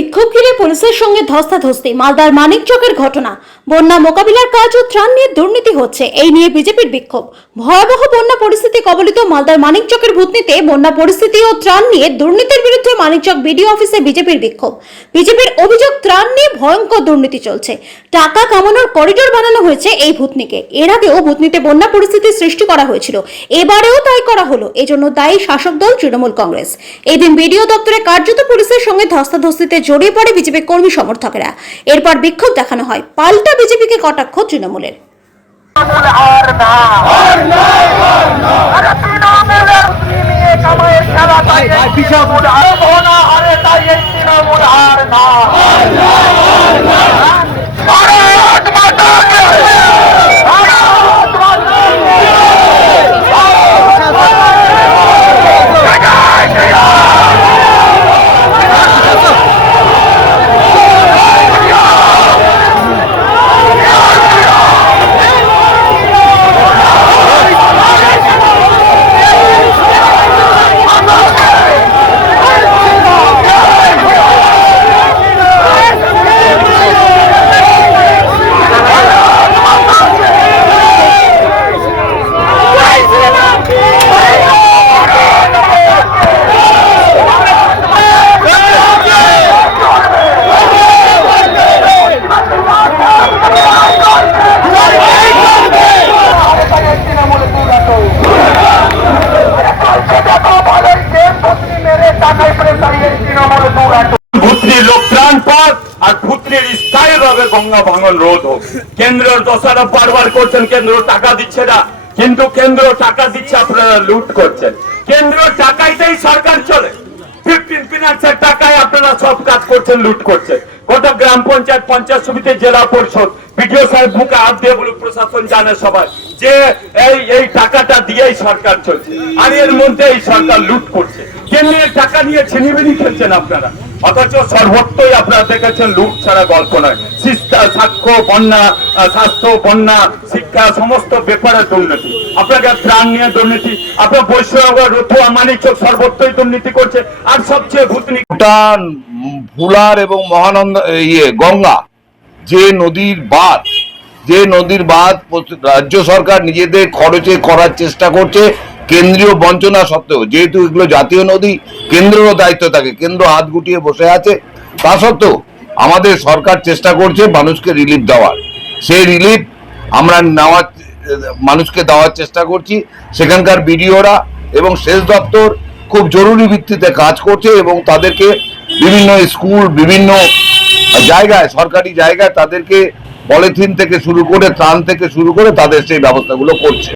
জেরে পুলিশের সঙ্গে ধস্তাধস্তি, মালদার মানিকচকের ঘটনা, বন্যা মোকাবিলার কাজ ও ত্রাণ নিয়ে দুর্নীতি হচ্ছে, এই নিয়ে বিজেপির বিক্ষোভ। ভয়াবহ বন্যা পরিস্থিতি কবলিত মালদার মানিকচকের ভূতনিতে বন্যা পরিস্থিতি ও ত্রাণ নিয়ে দুর্নীতির বিরুদ্ধে মানিকচক বিডিও অফিসে বিজেপির বিক্ষোভ। বিজেপির অভিযোগ, ত্রাণ নিয়ে ভয়ঙ্কর দুর্নীতি চলছে। টাকা কামানোর করিডোর বানানো হয়েছে এই ভূতনিকে। এর আগেও ভূতনিতে বন্যা পরিস্থিতি সৃষ্টি করা হয়েছিল। এবারেও তাই করা হলো। এজন্য দায়ী শাসক দল তৃণমূল কংগ্রেস। এদিন বিডিও দপ্তরে কার্যত পুলিশের সঙ্গে ধস্তাধস্তিতে জড়িয়ে পড়ে বিজেপি কর্মী সমর্থকেরা। এরপর বিক্ষোভ দেখানো হয়। পাল্টা বিজেপিকে কটাক্ষ তৃণমূলের। আর না। আর না আরে তৃণমূলের নিয়ে কামাইয়ের খেলা তাই এই তৃণমূল আর ভোনা হারে তাই এই তৃণমূল আর না ভারত মাতা কে! ভারত মাতা কে! জয় জয় ভূতনি লোকপ্রাণ পথ আর ভূতনির স্থায়ীভাবে গঙ্গা ভাঙন রোধ হোক। কেন্দ্রের দোষারা বারবার করছেন, কেন্দ্র টাকা দিচ্ছে না। কিন্তু কেন্দ্র টাকা দিচ্ছে, আপনারা লুট করছেন। কেন্দ্র টাকাইতেই সরকার চলে। গ্রাম পঞ্চায়েত পঞ্চায়েত জেলা পরিষদ প্রশাসন জানে সবাই যে এই এই টাকাটা দিয়েই সরকার চলছে, আর এর মধ্যে এই সরকার লুট করছে। টাকা নিয়ে ছিনিমিনি খেলছেন আপনারা। অথচ সর্বত্রই আপনারা দেখেছেন, লুট ছাড়া গল্প নয়। শিক্ষা, সাক্ষ্য, বন্যা, স্বাস্থ্য, বন্যা, শিক্ষা, সমস্ত ব্যাপারে দুর্নীতি। আপনাকে নিয়ে দুর্নীতি। আপনার সর্বত্রই দুর্নীতি করছে। আর সবচেয়ে ভূতনি ভুটান, ভুলার এবং মহানন্দ ইয়ে গঙ্গা, যে নদীর বাঁধ, যে নদীর বাঁধ, রাজ্য সরকার নিজেদের খরচে করার চেষ্টা করছে। কেন্দ্রীয় বঞ্চনা সত্ত্বেও, যেহেতু এগুলো জাতীয় নদী, কেন্দ্রেরও দায়িত্ব থাকে কেন্দ্র হাত গুটিয়ে বসে আছে। তা সত্ত্বেও আমাদের সরকার চেষ্টা করছে মানুষকে রিলিফ দেওয়ার। সেই রিলিফ আমরা নেওয়ার, মানুষকে দেওয়ার চেষ্টা করছি। সেখানকার বিডিওরা এবং সেচ দপ্তর খুব জরুরি ভিত্তিতে কাজ করছে এবং তাদেরকে বিভিন্ন স্কুল, বিভিন্ন জায়গায়, সরকারি জায়গায় তাদেরকে পলিথিন থেকে শুরু করে ত্রাণ থেকে শুরু করে তাদের সেই ব্যবস্থাগুলো করছে।